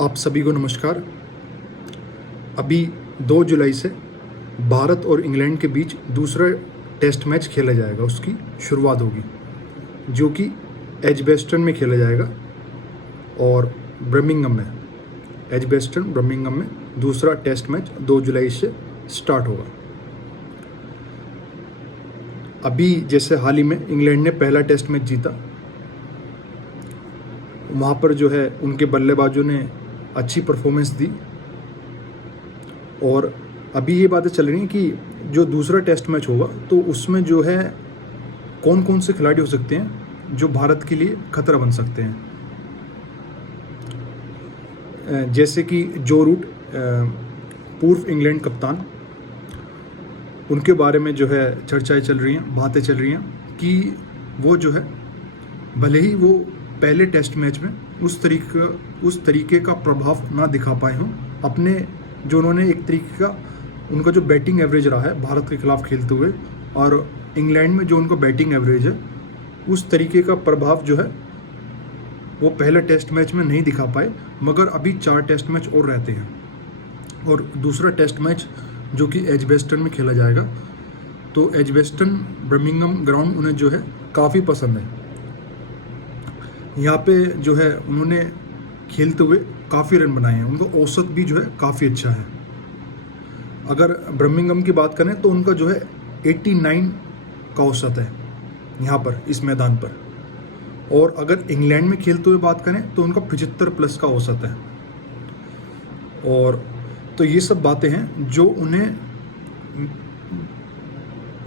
आप सभी को नमस्कार। अभी 2 जुलाई से भारत और इंग्लैंड के बीच दूसरा टेस्ट मैच खेला जाएगा, उसकी शुरुआत होगी, जो कि एजबेस्टन में खेला जाएगा और बर्मिंघम में, एजबेस्टन बर्मिंघम में दूसरा टेस्ट मैच 2 जुलाई से स्टार्ट होगा। अभी जैसे हाल ही में इंग्लैंड ने पहला टेस्ट मैच जीता, वहाँ पर जो है उनके बल्लेबाजों ने अच्छी परफॉर्मेंस दी और अभी ये बातें चल रही हैं कि जो दूसरा टेस्ट मैच होगा तो उसमें जो है कौन कौन से खिलाड़ी हो सकते हैं जो भारत के लिए खतरा बन सकते हैं। जैसे कि जो रूट, पूर्व इंग्लैंड कप्तान, उनके बारे में जो है चर्चाएं चल रही हैं, बातें चल रही हैं कि वो जो है भले ही वो पहले टेस्ट मैच में उस तरीके का प्रभाव ना दिखा पाए हों, अपने जो उन्होंने एक तरीके का उनका जो बैटिंग एवरेज रहा है भारत के खिलाफ खेलते हुए और इंग्लैंड में जो उनका बैटिंग एवरेज है, उस तरीके का प्रभाव जो है वो पहले टेस्ट मैच में नहीं दिखा पाए। मगर अभी 4 टेस्ट मैच और रहते हैं और दूसरा टेस्ट मैच जो कि एजबेस्टन में खेला जाएगा, तो एजबेस्टन बर्मिंघम ग्राउंड उन्हें जो है काफ़ी पसंद है। यहाँ पे जो है उन्होंने खेलते हुए काफ़ी रन बनाए हैं, उनका औसत भी जो है काफ़ी अच्छा है। अगर बर्मिंघम की बात करें तो उनका जो है 89 का औसत है यहाँ पर, इस मैदान पर। और अगर इंग्लैंड में खेलते हुए बात करें तो उनका 75 प्लस का औसत है। और तो ये सब बातें हैं जो उन्हें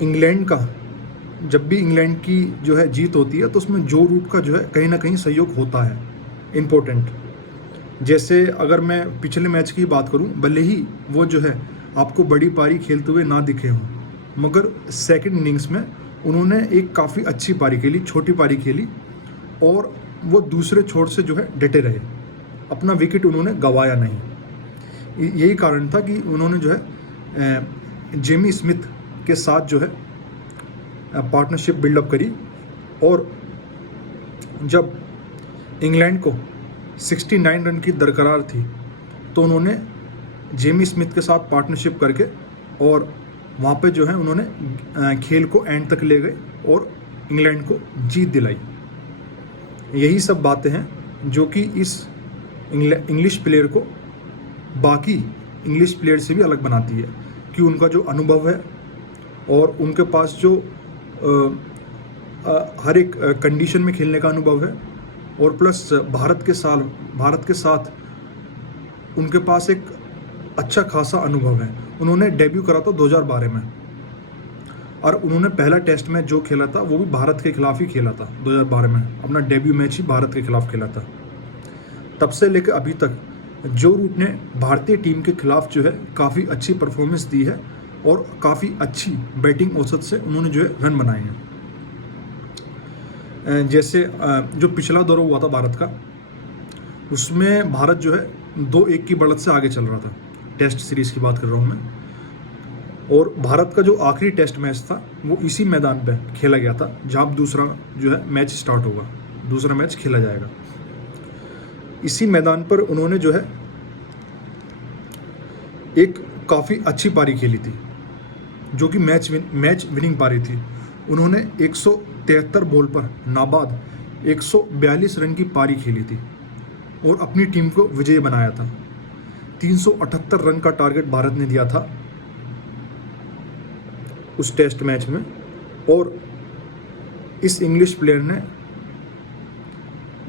इंग्लैंड का, जब भी इंग्लैंड की जो है जीत होती है तो उसमें जो रूट का जो है कहीं ना कहीं सहयोग होता है, इम्पोर्टेंट। जैसे अगर मैं पिछले मैच की बात करूं, भले ही वो जो है आपको बड़ी पारी खेलते हुए ना दिखे हों, मगर सेकंड इनिंग्स में उन्होंने एक काफ़ी अच्छी पारी खेली, छोटी पारी खेली और वो दूसरे छोर से जो है डटे रहे, अपना विकेट उन्होंने गंवाया नहीं। यही कारण था कि उन्होंने जो है जेमी स्मिथ के साथ जो है पार्टनरशिप बिल्डअप करी और जब इंग्लैंड को 69 रन की दरकार थी तो उन्होंने जेमी स्मिथ के साथ पार्टनरशिप करके और वहाँ पे जो है उन्होंने खेल को एंड तक ले गए और इंग्लैंड को जीत दिलाई। यही सब बातें हैं जो कि इस इंग्लिश प्लेयर को बाकी इंग्लिश प्लेयर से भी अलग बनाती है, कि उनका जो अनुभव है और उनके पास जो हर एक कंडीशन में खेलने का अनुभव है और प्लस भारत के साथ उनके पास एक अच्छा खासा अनुभव है। उन्होंने डेब्यू करा था 2012 में और उन्होंने पहला टेस्ट मैच जो खेला था वो भी भारत के खिलाफ ही खेला था। 2012 में अपना डेब्यू मैच ही भारत के खिलाफ खेला था। तब से लेकर अभी तक जो रूट ने भारतीय टीम के खिलाफ जो है काफ़ी अच्छी परफॉर्मेंस दी है और काफ़ी अच्छी बैटिंग औसत से उन्होंने जो है रन बनाए हैं। जैसे जो पिछला दौर हुआ था भारत का, उसमें भारत जो है 2-1 की बढ़त से आगे चल रहा था। टेस्ट सीरीज़ की बात कर रहा हूँ मैं। और भारत का जो आखिरी टेस्ट मैच था वो इसी मैदान पे खेला गया था जहाँ दूसरा जो है मैच स्टार्ट होगा, दूसरा मैच खेला जाएगा। इसी मैदान पर उन्होंने जो है एक काफ़ी अच्छी पारी खेली थी जो कि मैच विनिंग पारी थी। उन्होंने 173 बॉल पर नाबाद 142 रन की पारी खेली थी और अपनी टीम को विजयी बनाया था। 378 रन का टारगेट भारत ने दिया था उस टेस्ट मैच में और इस इंग्लिश प्लेयर ने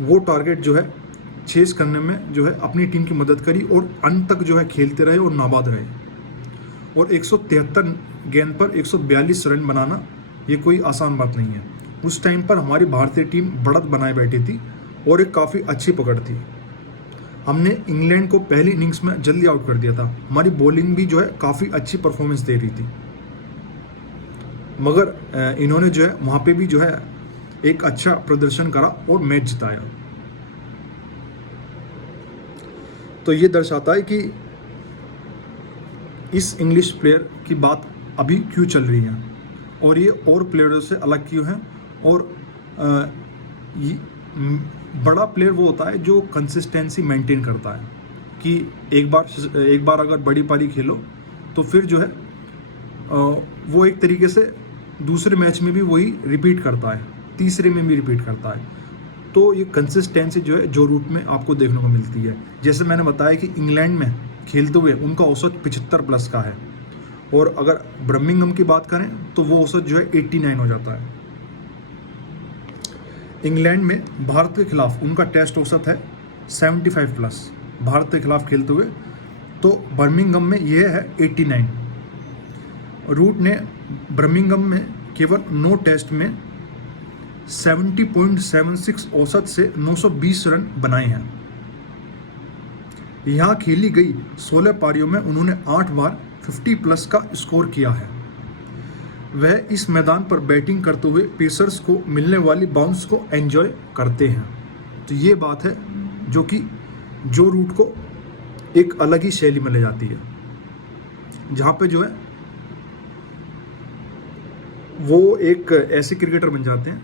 वो टारगेट जो है चेस करने में जो है अपनी टीम की मदद करी और अंत तक जो है खेलते रहे और नाबाद रहे। और 173 गेंद पर 142 रन बनाना ये कोई आसान बात नहीं है। उस टाइम पर हमारी भारतीय टीम बढ़त बनाए बैठी थी और एक काफ़ी अच्छी पकड़ थी। हमने इंग्लैंड को पहली इनिंग्स में जल्दी आउट कर दिया था। हमारी बॉलिंग भी जो है काफ़ी अच्छी परफॉर्मेंस दे रही थी, मगर इन्होंने जो है वहाँ पे भी जो है एक अच्छा प्रदर्शन करा और मैच जिताया। तो ये दर्शाता है कि इस इंग्लिश प्लेयर की बात अभी क्यों चल रही है और ये और प्लेयरों से अलग क्यों हैं। और बड़ा प्लेयर वो होता है जो कंसिस्टेंसी मेंटेन करता है। कि एक बार अगर बड़ी पारी खेलो तो फिर जो है वो एक तरीके से दूसरे मैच में भी वही रिपीट करता है, तीसरे में भी रिपीट करता है। तो ये कंसिस्टेंसी जो है जो रूट में आपको देखने को मिलती है। जैसे मैंने बताया कि इंग्लैंड में खेलते हुए उनका औसत 75 प्लस का है, और अगर बर्मिंघम की बात करें तो वो औसत जो है 89 हो जाता है। इंग्लैंड में भारत के खिलाफ उनका टेस्ट औसत है 75 प्लस भारत के खिलाफ खेलते हुए, तो बर्मिंघम में ये है 89। रूट ने बर्मिंघम में केवल 9 टेस्ट में 70.76 औसत से 920 रन बनाए हैं। यहाँ खेली गई 16 पारियों में उन्होंने 8 बार 50 प्लस का स्कोर किया है। वह इस मैदान पर बैटिंग करते हुए पेसर्स को मिलने वाली बाउंस को एंजॉय करते हैं। तो ये बात है जो कि जो रूट को एक अलग ही शैली में ले जाती है, जहाँ पे जो है वो एक ऐसे क्रिकेटर बन जाते हैं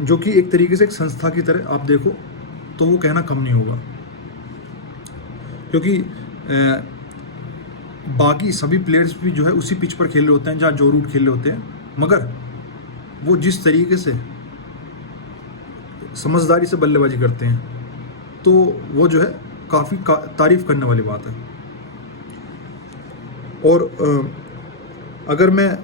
जो कि एक तरीके से एक संस्था की तरह आप देखो तो वो कहना कम नहीं होगा, क्योंकि बाकी सभी प्लेयर्स भी जो है उसी पिच पर खेल रहे होते हैं जहाँ जो रूट खेल रहे होते हैं, मगर वो जिस तरीके से समझदारी से बल्लेबाजी करते हैं तो वो जो है काफ़ी तारीफ करने वाली बात है। और अगर मैं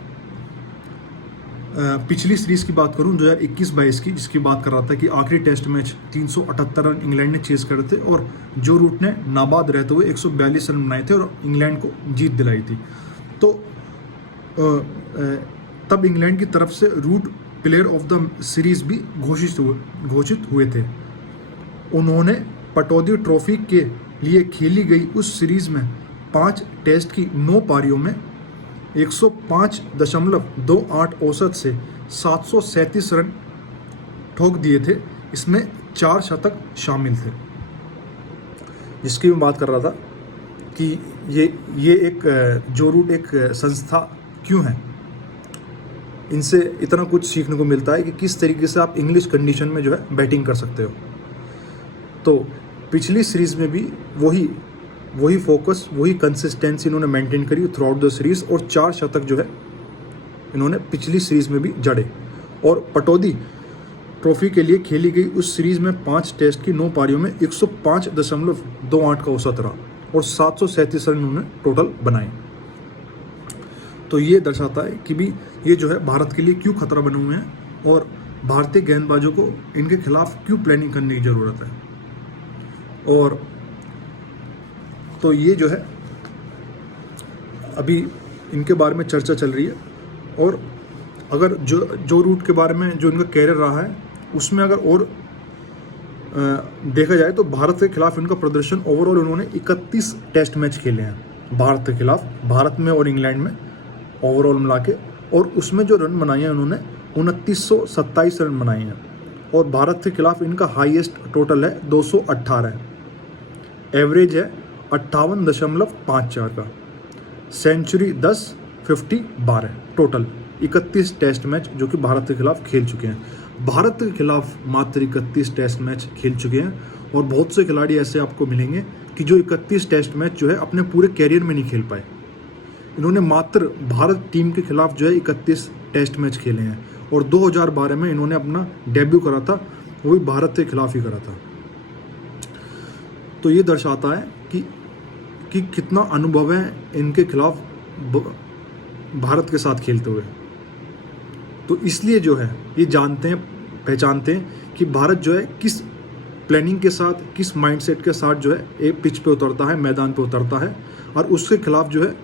पिछली सीरीज की बात करूं 2021-22 की, जिसकी बात कर रहा था कि आखिरी टेस्ट मैच 378 रन इंग्लैंड ने चेस करे थे और जो रूट ने नाबाद रहते हुए 142 रन बनाए थे और इंग्लैंड को जीत दिलाई थी, तो तब इंग्लैंड की तरफ से Root player of the series भी घोषित हुए थे। उन्होंने पटौदी ट्रॉफी के लिए खेली गई उस सीरीज में 5 टेस्ट की 9 पारियों में 105.28 औसत से 737 रन ठोक दिए थे। इसमें 4 शतक शामिल थे, जिसकी मैं बात कर रहा था कि ये एक जो रूट एक संस्था क्यों है। इनसे इतना कुछ सीखने को मिलता है कि किस तरीके से आप इंग्लिश कंडीशन में जो है बैटिंग कर सकते हो। तो पिछली सीरीज में भी वही फोकस, वही कंसिस्टेंसी इन्होंने मेंटेन करी थ्रू आउट द सीरीज, और 4 शतक जो है इन्होंने पिछली सीरीज में भी जड़े। और पटौदी ट्रॉफी के लिए खेली गई उस सीरीज में 5 टेस्ट की 9 पारियों में 105.28 का औसत रहा और 737 रन उन्होंने टोटल बनाए। तो ये दर्शाता है कि भी ये जो है भारत के लिए क्यों खतरा बने हुए हैं और भारतीय गेंदबाजों को इनके खिलाफ क्यों प्लानिंग करने की ज़रूरत है। और तो ये जो है अभी इनके बारे में चर्चा चल रही है, और अगर जो रूट के बारे में जो इनका कैरियर रहा है उसमें अगर और देखा जाए तो भारत के खिलाफ इनका प्रदर्शन ओवरऑल उन्होंने 31 टेस्ट मैच खेले हैं भारत के खिलाफ, भारत में और इंग्लैंड में ओवरऑल मिला के, और उसमें जो रन बनाए हैं उन्होंने 2927 रन बनाए हैं, और भारत के खिलाफ इनका हाईएस्ट टोटल है 218 है, एवरेज है 58.54 का, सेंचुरी 10, 50, 12 टोटल 31 टेस्ट मैच जो कि भारत के खिलाफ खेल चुके हैं। भारत के खिलाफ मात्र 31 टेस्ट मैच खेल चुके हैं, और बहुत से खिलाड़ी ऐसे आपको मिलेंगे कि जो 31 टेस्ट मैच जो है अपने पूरे कैरियर में नहीं खेल पाए। इन्होंने मात्र भारत टीम के खिलाफ जो है 31 टेस्ट मैच खेले हैं, और 2012 में इन्होंने अपना डेब्यू करा था, वो भी भारत के खिलाफ ही करा था। तो ये दर्शाता है कि कितना अनुभव है इनके खिलाफ भारत के साथ खेलते हुए। तो इसलिए जो है ये पहचानते हैं कि भारत जो है किस प्लानिंग के साथ, किस माइंडसेट के साथ जो है एक पिच पे उतरता है, मैदान पे उतरता है, और उसके खिलाफ जो है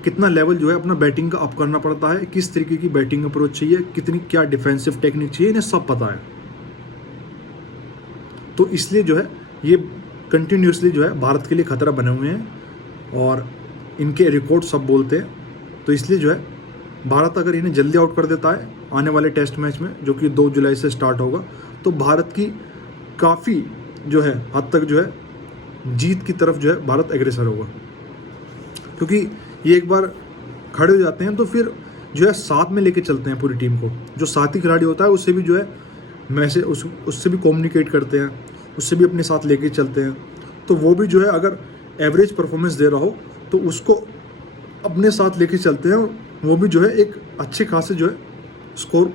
कितना लेवल जो है अपना बैटिंग का अप करना पड़ता है, किस तरीके की बैटिंग अप्रोच चाहिए, कितनी क्या डिफेंसिव टेक्निक चाहिए, इन्हें सब पता है। तो इसलिए जो है ये कंटिन्यूसली जो है भारत के लिए खतरा बने हुए हैं, और इनके रिकॉर्ड सब बोलते हैं। तो इसलिए जो है भारत अगर इन्हें जल्दी आउट कर देता है आने वाले टेस्ट मैच में, जो कि 2 जुलाई से स्टार्ट होगा, तो भारत की काफ़ी जो है हद तक जो है जीत की तरफ जो है भारत एग्रेसर होगा, क्योंकि ये एक बार खड़े हो जाते हैं तो फिर जो है साथ में लेके चलते हैं पूरी टीम को। जो साथी खिलाड़ी होता है उससे भी जो है मैसेज उससे भी कम्युनिकेट करते हैं, उससे भी अपने साथ लेके चलते हैं। तो वो भी जो है अगर एवरेज परफॉर्मेंस दे रहा हो तो उसको अपने साथ लेके चलते हैं, वो भी जो है एक अच्छे खासे जो है स्कोर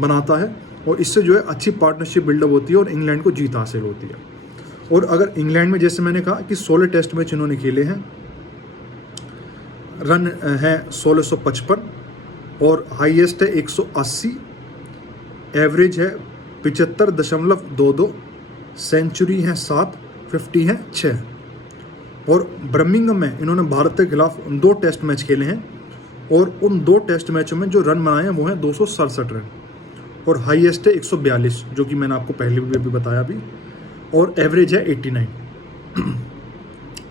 बनाता है, और इससे जो है अच्छी पार्टनरशिप बिल्डअप होती है और इंग्लैंड को जीत हासिल होती है। और अगर इंग्लैंड में जैसे मैंने कहा कि 16 टेस्ट मैच इन्होंने खेले हैं, रन है 1655 और हाईएस्ट है 180, एवरेज है 75.22, सेंचुरी है 7, 50 है 6। और बर्मिंघम में इन्होंने भारत के खिलाफ 2 टेस्ट मैच खेले हैं, और उन 2 टेस्ट मैचों में जो रन बनाए हैं वो हैं 267 रन, और हाईएस्ट है 142, जो कि मैंने आपको पहले भी बताया अभी, और एवरेज है 89।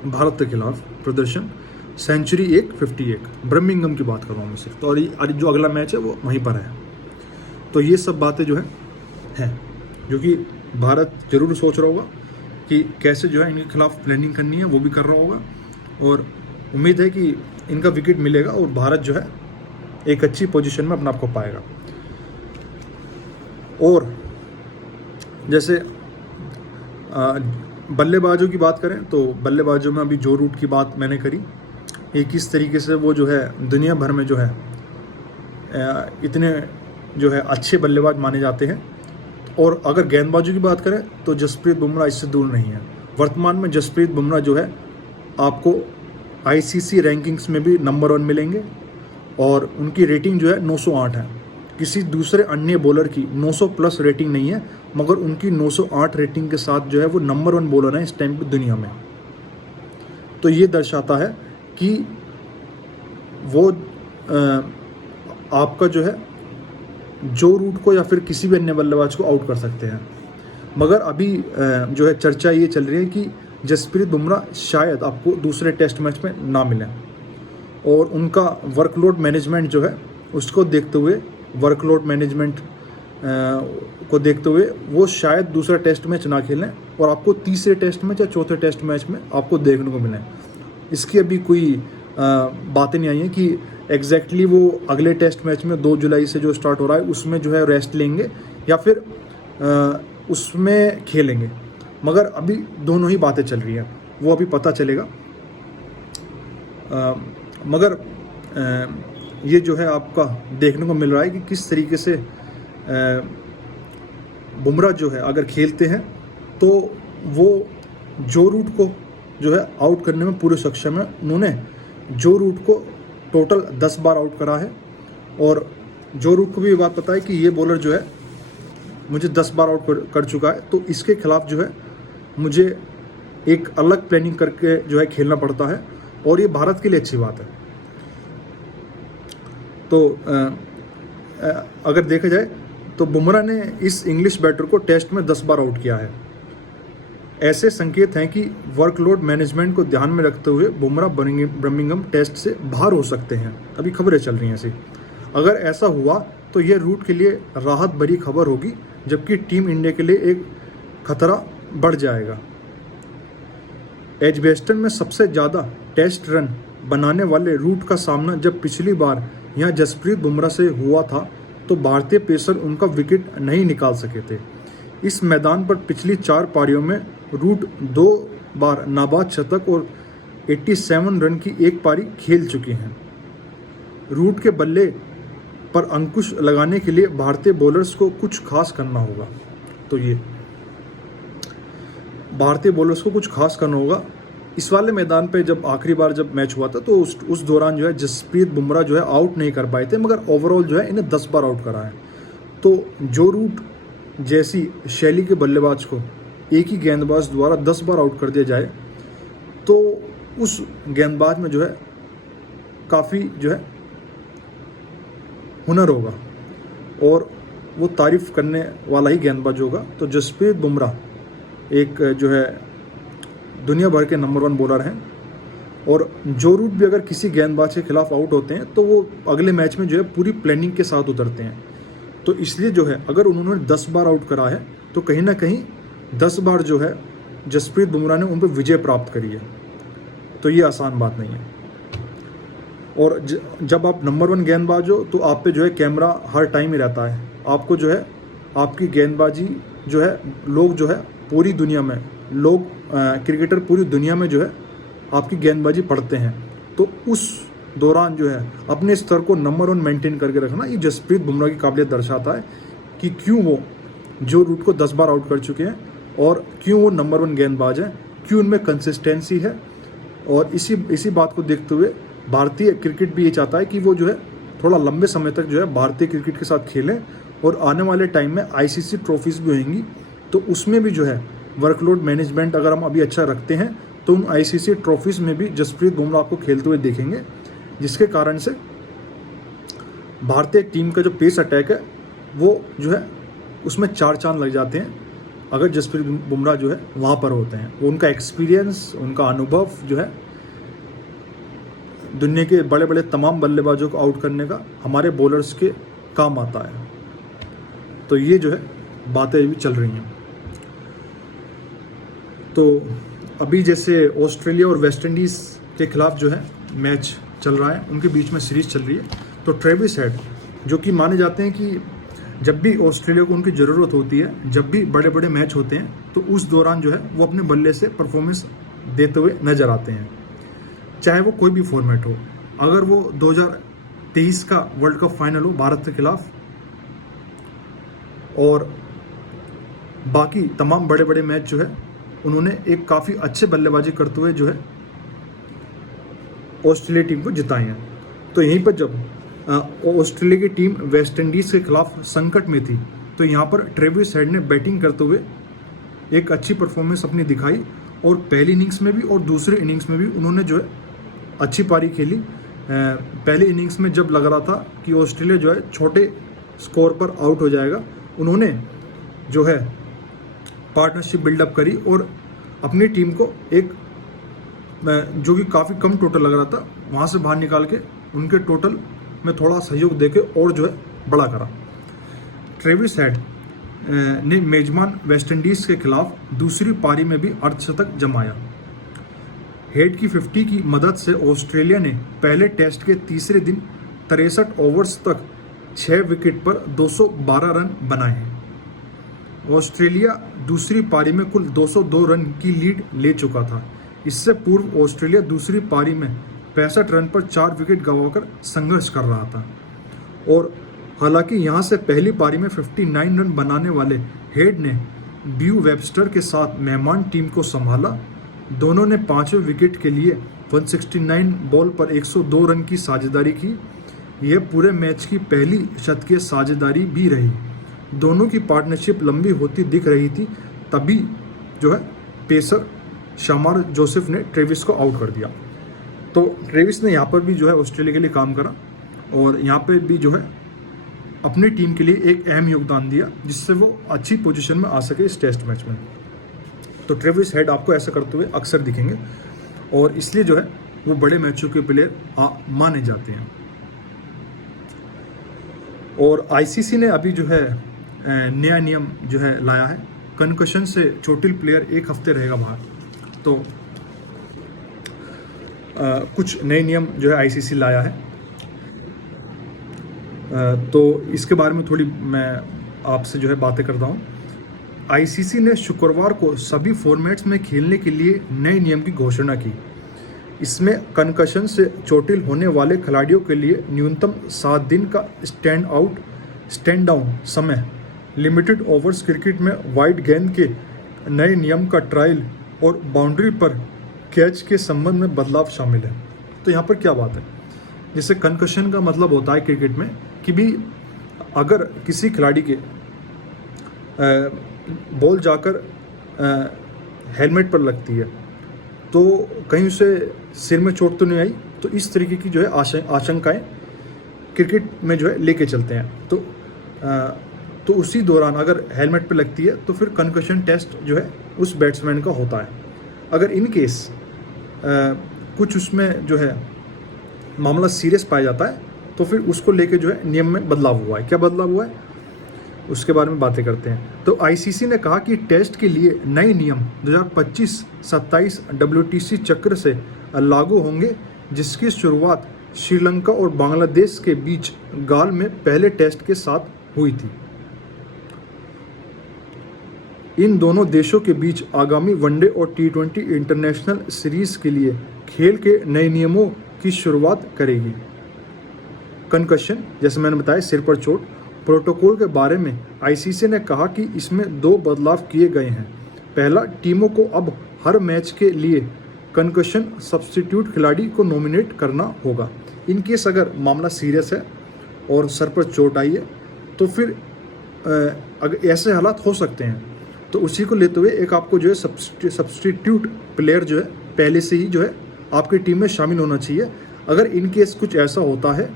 भारत के खिलाफ प्रदर्शन, सेंचुरी 1, 51। बर्मिंघम की बात कर रहा हूँ मैं सिर्फ, तो और जो अगला मैच है वो वहीं पर है। तो ये सब बातें जो हैं जो कि भारत जरूर सोच रहा होगा कि कैसे जो है इनके खिलाफ प्लानिंग करनी है, वो भी कर रहा होगा, और उम्मीद है कि इनका विकेट मिलेगा और भारत जो है एक अच्छी पोजीशन में अपना आपको पाएगा। और जैसे बल्लेबाजों की बात करें तो बल्लेबाजों में अभी जो रूट की बात मैंने करी, एक किस तरीके से वो जो है दुनिया भर में जो है इतने जो है अच्छे बल्लेबाज माने जाते हैं। और अगर गेंदबाजों की बात करें तो जसप्रीत बुमराह इससे दूर नहीं है। वर्तमान में जसप्रीत बुमराह जो है आपको आईसीसी रैंकिंग्स में भी नंबर 1 मिलेंगे, और उनकी रेटिंग जो है 908 है। किसी दूसरे अन्य बॉलर की 900 प्लस रेटिंग नहीं है, मगर उनकी 908 रेटिंग के साथ जो है वो नंबर 1 बॉलर है इस टाइम पे दुनिया में। तो ये दर्शाता है कि वो आपका जो है जो रूट को या फिर किसी भी अन्य बल्लेबाज को आउट कर सकते हैं। मगर अभी जो है चर्चा ये चल रही है कि जसप्रीत बुमराह शायद आपको दूसरे टेस्ट मैच में ना मिलें, और उनका वर्कलोड मैनेजमेंट जो है उसको देखते हुए, वर्कलोड मैनेजमेंट को देखते हुए वो शायद दूसरा टेस्ट मैच ना खेलें और आपको तीसरे टेस्ट मैच या चौथे टेस्ट मैच में आपको देखने को मिले। इसकी अभी कोई बातें नहीं आई हैं कि एग्जैक्टली वो अगले टेस्ट मैच में 2 जुलाई से जो स्टार्ट हो रहा है उसमें जो है रेस्ट लेंगे या फिर उसमें खेलेंगे, मगर अभी दोनों ही बातें चल रही हैं, वो अभी पता चलेगा। मगर ये जो है आपका देखने को मिल रहा है कि किस तरीके से बुमराह जो है अगर खेलते हैं तो वो जो रूट को जो है आउट करने में पूरे सक्षम है। उन्होंने जो रूट को टोटल 10 बार आउट करा है, और जो रूट को भी ये बात पता है कि ये बॉलर जो है मुझे 10 बार आउट कर चुका है, तो इसके खिलाफ जो है मुझे एक अलग प्लानिंग करके जो है खेलना पड़ता है, और ये भारत के लिए अच्छी बात है। तो अगर देखा जाए तो बुमराह ने इस इंग्लिश बैटर को टेस्ट में 10 बार आउट किया है। ऐसे संकेत हैं कि वर्कलोड मैनेजमेंट को ध्यान में रखते हुए बुमराह बर्मिंघम टेस्ट से बाहर हो सकते हैं। अभी खबरें चल रही हैं ऐसी। अगर ऐसा हुआ तो यह रूट के लिए राहत भरी खबर होगी, जबकि टीम इंडिया के लिए एक खतरा बढ़ जाएगा। एजबेस्टन में सबसे ज़्यादा टेस्ट रन बनाने वाले रूट का सामना जब पिछली बार यहाँ जसप्रीत बुमराह से हुआ था तो भारतीय पेसर उनका विकेट नहीं निकाल सके थे। इस मैदान पर पिछली 4 पारियों में रूट 2 बार नाबाद शतक और 87 रन की एक पारी खेल चुके हैं। रूट के बल्ले पर अंकुश लगाने के लिए भारतीय बॉलर्स को कुछ खास करना होगा। तो ये भारतीय बॉलर्स को कुछ खास करना होगा। इस वाले मैदान पे जब आखिरी बार जब मैच हुआ था तो उस दौरान जो है जसप्रीत बुमराह जो है आउट नहीं कर पाए थे, मगर ओवरऑल जो है इन्हें 10 बार आउट करा है। तो जो रूट जैसी शैली के बल्लेबाज को एक ही गेंदबाज द्वारा 10 बार आउट कर दिया जाए तो उस गेंदबाज में जो है काफ़ी जो है हुनर होगा और वो तारीफ करने वाला ही गेंदबाज होगा। तो जसप्रीत बुमराह एक जो है दुनिया भर के नंबर 1 बॉलर हैं, और जो रूट भी अगर किसी गेंदबाज के खिलाफ आउट होते हैं तो वो अगले मैच में जो है पूरी प्लानिंग के साथ उतरते हैं। तो इसलिए जो है अगर उन्होंने 10 बार आउट करा है तो कहीं ना कहीं 10 बार जो है जसप्रीत बुमराह ने उन पर विजय प्राप्त करी है। तो ये आसान बात नहीं है। और जब आप नंबर 1 गेंदबाज हो तो आप पे जो है कैमरा हर टाइम ही रहता है। आपको जो है आपकी गेंदबाजी जो है लोग जो है पूरी दुनिया में लोग क्रिकेटर पूरी दुनिया में जो है आपकी गेंदबाजी पढ़ते हैं। तो उस दौरान जो है अपने स्तर को नंबर 1 मेंटेन करके रखना, ये जसप्रीत बुमराह की काबिलियत दर्शाता है कि क्यों वो जो रूट को 10 बार आउट कर चुके हैं और क्यों वो नंबर 1 गेंदबाज हैं, क्यों उनमें कंसिस्टेंसी है। और इसी बात को देखते हुए भारतीय क्रिकेट भी ये चाहता है कि वो जो है थोड़ा लंबे समय तक जो है भारतीय क्रिकेट के साथ खेलें, और आने वाले टाइम में आईसीसी ट्रॉफीज़ भी होंगी, तो उसमें भी जो है वर्कलोड मैनेजमेंट अगर हम अभी अच्छा रखते हैं तो उन आईसीसी ट्रॉफीज़ में भी जसप्रीत बुमराह को खेलते हुए देखेंगे, जिसके कारण से भारतीय टीम का जो पेस अटैक है वो जो है उसमें 4 चांद लग जाते हैं अगर जसप्रीत बुमराह जो है वहाँ पर होते हैं। वो उनका एक्सपीरियंस, उनका अनुभव जो है दुनिया के बड़े बड़े तमाम बल्लेबाजों को आउट करने का हमारे बॉलर्स के काम आता है। तो ये जो है बातें भी चल रही हैं। तो अभी जैसे ऑस्ट्रेलिया और वेस्ट इंडीज़ के खिलाफ जो है मैच चल रहा है, उनके बीच में सीरीज़ चल रही है। तो ट्रेविस हेड जो कि माने जाते हैं कि जब भी ऑस्ट्रेलिया को उनकी ज़रूरत होती है, जब भी बड़े बड़े मैच होते हैं, तो उस दौरान जो है वो अपने बल्ले से परफॉर्मेंस देते हुए नजर आते हैं, चाहे वो कोई भी फॉर्मेट हो। अगर वो 2023 का वर्ल्ड कप फाइनल हो भारत के खिलाफ और बाकी तमाम बड़े बड़े मैच जो है उन्होंने एक काफ़ी अच्छे बल्लेबाजी करते हुए जो है ऑस्ट्रेलिया टीम को जिताए हैं। तो यहीं पर जब ऑस्ट्रेलिया की टीम वेस्ट इंडीज़ के खिलाफ संकट में थी, तो यहाँ पर ट्रेविस हेड ने बैटिंग करते हुए एक अच्छी परफॉर्मेंस अपनी दिखाई, और पहली इनिंग्स में भी और दूसरी इनिंग्स में भी उन्होंने जो है अच्छी पारी खेली। पहली इनिंग्स में जब लग रहा था कि ऑस्ट्रेलिया जो है छोटे स्कोर पर आउट हो जाएगा, उन्होंने जो है पार्टनरशिप बिल्डअप करी और अपनी टीम को एक जो कि काफ़ी कम टोटल लग रहा था वहाँ से बाहर निकाल के उनके टोटल में थोड़ा सहयोग देके और जो है बड़ा करा। ट्रेविस हेड ने मेजबान वेस्ट इंडीज़ के खिलाफ दूसरी पारी में भी अर्धशतक जमाया। हेड की 50 की मदद से ऑस्ट्रेलिया ने पहले टेस्ट के तीसरे दिन 63 ओवर्स तक 6 विकेट पर 212 रन बनाए। ऑस्ट्रेलिया दूसरी पारी में कुल 202 रन की लीड ले चुका था। इससे पूर्व ऑस्ट्रेलिया दूसरी पारी में 65 रन पर 4 विकेट गंवाकर संघर्ष कर रहा था, और हालांकि यहां से पहली पारी में 59 रन बनाने वाले हेड ने ड्यू वेबस्टर के साथ मेहमान टीम को संभाला। दोनों ने 5वें विकेट के लिए 169 बॉल पर 102 रन की साझेदारी की। यह पूरे मैच की पहली शतकीय साझेदारी भी रही। दोनों की पार्टनरशिप लंबी होती दिख रही थी, तभी जो है पेसर शमार जोसेफ ने ट्रेविस को आउट कर दिया। तो ट्रेविस ने यहाँ पर भी जो है ऑस्ट्रेलिया के लिए काम करा और यहाँ पे भी जो है अपनी टीम के लिए एक अहम योगदान दिया, जिससे वो अच्छी पोजीशन में आ सके इस टेस्ट मैच में। तो ट्रेविस हेड आपको ऐसा करते हुए अक्सर दिखेंगे, और इसलिए जो है वो बड़े मैचों के प्लेयर माने जाते हैं। और आईसीसी ने अभी जो है नया नियम जो है लाया है, कंकशन से चोटिल प्लेयर 1 हफ्ते रहेगा बाहर। तो कुछ नए नियम जो है आईसीसी लाया है, तो इसके बारे में थोड़ी मैं आपसे जो है बातें करता हूँ। आईसीसी ने शुक्रवार को सभी फॉर्मेट्स में खेलने के लिए नए नियम की घोषणा की। इसमें कंकशन से चोटिल होने वाले खिलाड़ियों के लिए न्यूनतम 7 दिन का स्टैंड डाउन समय, लिमिटेड ओवर्स क्रिकेट में वाइड गेंद के नए नियम का ट्रायल और बाउंड्री पर कैच के संबंध में बदलाव शामिल है। तो यहाँ पर क्या बात है, जैसे कंकशन का मतलब होता है क्रिकेट में कि भी अगर किसी खिलाड़ी के बॉल जाकर हेलमेट पर लगती है तो कहीं उसे सिर में चोट तो नहीं आई, तो इस तरीके की जो है आशंकाएं क्रिकेट में जो है लेके चलते हैं। तो उसी दौरान अगर हेलमेट पर लगती है तो फिर कंकशन टेस्ट जो है उस बैट्समैन का होता है। अगर इन केस कुछ उसमें जो है मामला सीरियस पाया जाता है तो फिर उसको लेके जो है नियम में बदलाव हुआ है। क्या बदलाव हुआ है उसके बारे में बातें करते हैं। तो आईसीसी ने कहा कि टेस्ट के लिए नए नियम 2025-27 WTC चक्र से लागू होंगे, जिसकी शुरुआत श्रीलंका और बांग्लादेश के बीच गाल में पहले टेस्ट के साथ हुई थी। इन दोनों देशों के बीच आगामी वनडे और T20 इंटरनेशनल सीरीज के लिए खेल के नए नियमों की शुरुआत करेगी। कंकशन, जैसे मैंने बताया, सिर पर चोट। प्रोटोकॉल के बारे में आईसीसी ने कहा कि इसमें 2 बदलाव किए गए हैं। पहला, टीमों को अब हर मैच के लिए कंकशन सब्स्टिट्यूट खिलाड़ी को नॉमिनेट करना होगा। इन केस अगर मामला सीरियस है और सर पर चोट आई है तो फिर अगर ऐसे हालात हो सकते हैं तो उसी को लेते हुए एक आपको जो है सब्स्टिट्यूट प्लेयर जो है पहले से ही जो है आपकी टीम में शामिल होना चाहिए। अगर इन केस कुछ ऐसा होता है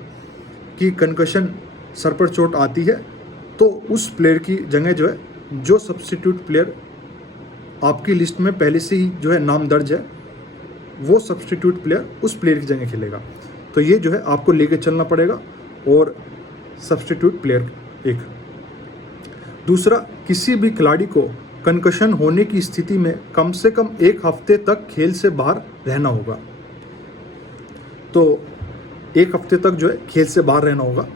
कि कंकशन सर पर चोट आती है तो उस प्लेयर की जगह जो है जो सब्स्टिट्यूट प्लेयर आपकी लिस्ट में पहले से ही जो है नाम दर्ज है वो सब्स्टिट्यूट प्लेयर उस प्लेयर की जगह खेलेगा। तो ये जो है आपको लेके चलना पड़ेगा। और सब्स्टिट्यूट प्लेयर एक। दूसरा, किसी भी खिलाड़ी को कंकशन होने की स्थिति में कम से कम 1 हफ्ते तक खेल से बाहर रहना होगा। तो 1 हफ्ते तक जो है खेल से बाहर रहना होगा।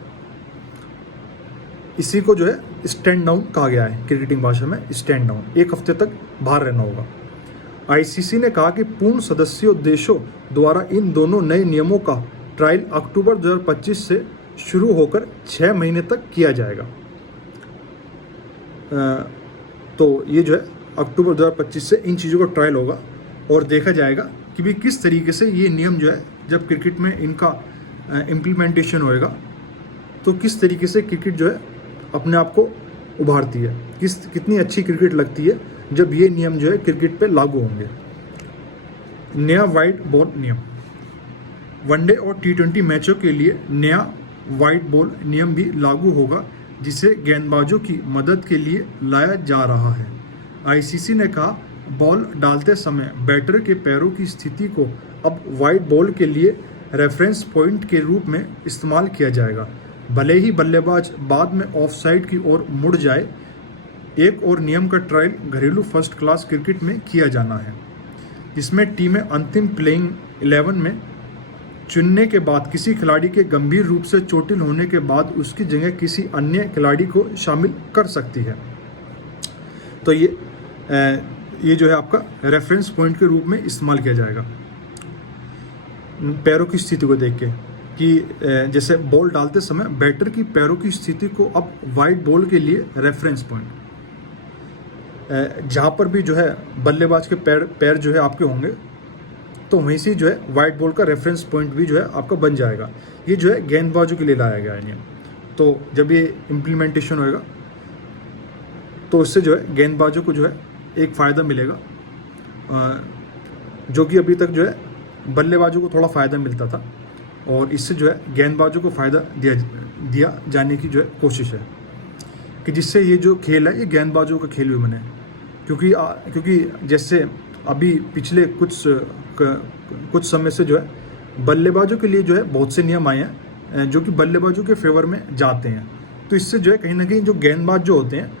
इसी को जो है स्टैंड डाउन कहा गया है क्रिकेटिंग भाषा में, स्टैंड डाउन। 1 हफ्ते तक बाहर रहना होगा। आईसीसी ने कहा कि पूर्ण सदस्यों देशों द्वारा इन दोनों नए नियमों का ट्रायल अक्टूबर 2025 से शुरू होकर 6 महीने तक किया जाएगा। तो ये जो है अक्टूबर 2025 से इन चीज़ों का ट्रायल होगा और देखा जाएगा कि भी किस तरीके से ये नियम जो है जब क्रिकेट में इनका इम्प्लीमेंटेशन होएगा तो किस तरीके से क्रिकेट जो है अपने आप को उभारती है, कितनी अच्छी क्रिकेट लगती है जब ये नियम जो है क्रिकेट पे लागू होंगे। नया वाइड बॉल नियम। वनडे और T20 मैचों के लिए नया वाइड बॉल नियम भी लागू होगा जिसे गेंदबाजों की मदद के लिए लाया जा रहा है। आईसीसी ने कहा, बॉल डालते समय बैटर के पैरों की स्थिति को अब वाइड बॉल के लिए रेफरेंस पॉइंट के रूप में इस्तेमाल किया जाएगा, भले ही बल्लेबाज बाद में ऑफसाइड की ओर मुड़ जाए। एक और नियम का ट्रायल घरेलू फर्स्ट क्लास क्रिकेट में किया जाना है, जिसमें टीमें अंतिम प्लेइंग 11 में चुनने के बाद किसी खिलाड़ी के गंभीर रूप से चोटिल होने के बाद उसकी जगह किसी अन्य खिलाड़ी को शामिल कर सकती है। तो ये जो है आपका रेफरेंस पॉइंट के रूप में इस्तेमाल किया जाएगा पैरों की स्थिति को देख के, कि जैसे बॉल डालते समय बैटर की पैरों की स्थिति को अब वाइड बॉल के लिए रेफरेंस पॉइंट, जहाँ पर भी जो है बल्लेबाज के पैर जो है आपके होंगे तो वहीं से जो है वाइड बॉल का रेफरेंस पॉइंट भी जो है आपका बन जाएगा। ये जो है गेंदबाजों के लिए लाया गया है नियम। तो जब ये इम्प्लीमेंटेशन होएगा तो इससे जो है गेंदबाजों को जो है एक फ़ायदा मिलेगा, जो कि अभी तक जो है बल्लेबाजों को थोड़ा फ़ायदा मिलता था, और इससे जो है गेंदबाजों को फ़ायदा दिया जाने की जो है कोशिश है कि जिससे ये जो खेल है ये गेंदबाजों का खेल भी बने। क्योंकि जैसे अभी पिछले कुछ समय से जो है बल्लेबाजों के लिए जो है बहुत से नियम आए हैं जो कि बल्लेबाजों के फेवर में जाते हैं। तो इससे जो है कहीं ना कहीं जो गेंदबाज जो होते हैं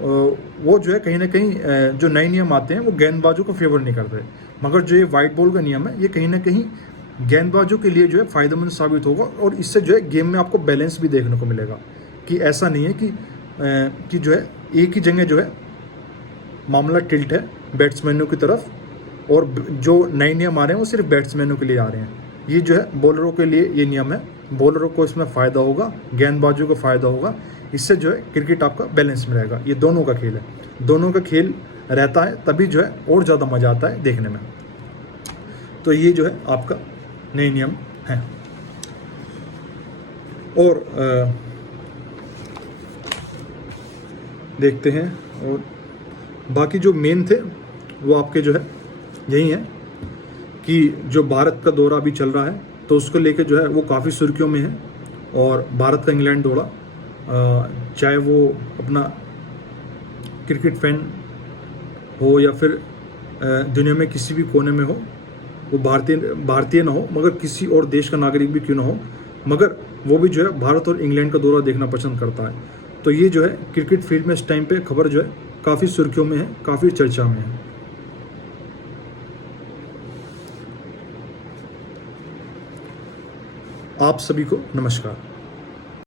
वो जो है कहीं ना कहीं जो नए नियम आते हैं वो गेंदबाजों को फेवर नहीं करते। मगर जो ये वाइड बॉल का नियम है ये कहीं ना कहीं गेंदबाजों के लिए जो है फ़ायदेमंद साबित होगा, और इससे जो है गेम में आपको बैलेंस भी देखने को मिलेगा कि ऐसा नहीं है कि जो है एक ही जगह जो है मामला टिल्ट है बैट्समैनों की तरफ, और जो नए नियम आ रहे हैं वो सिर्फ बैट्समैनों के लिए आ रहे हैं। ये जो है बॉलरों के लिए ये नियम है, बॉलरों को इसमें फ़ायदा होगा, गेंदबाजों को फ़ायदा होगा। इससे जो है क्रिकेट आपका बैलेंस में रहेगा। ये दोनों का खेल है, दोनों का खेल रहता है तभी जो है और ज़्यादा मज़ा आता है देखने में। तो ये जो है आपका नए नियम है। और देखते हैं, और बाकी जो मेन थे वो आपके जो है यही है कि जो भारत का दौरा अभी चल रहा है तो उसको लेके जो है वो काफ़ी सुर्खियों में है। और भारत का इंग्लैंड दौरा, चाहे वो अपना क्रिकेट फैन हो या फिर दुनिया में किसी भी कोने में हो, वो भारतीय ना हो मगर किसी और देश का नागरिक भी क्यों ना हो, मगर वो भी जो है भारत और इंग्लैंड का दौरा देखना पसंद करता है। तो ये जो है क्रिकेट फील्ड में इस टाइम पे खबर जो है काफ़ी सुर्खियों में है, काफ़ी चर्चा में है। आप सभी को नमस्कार।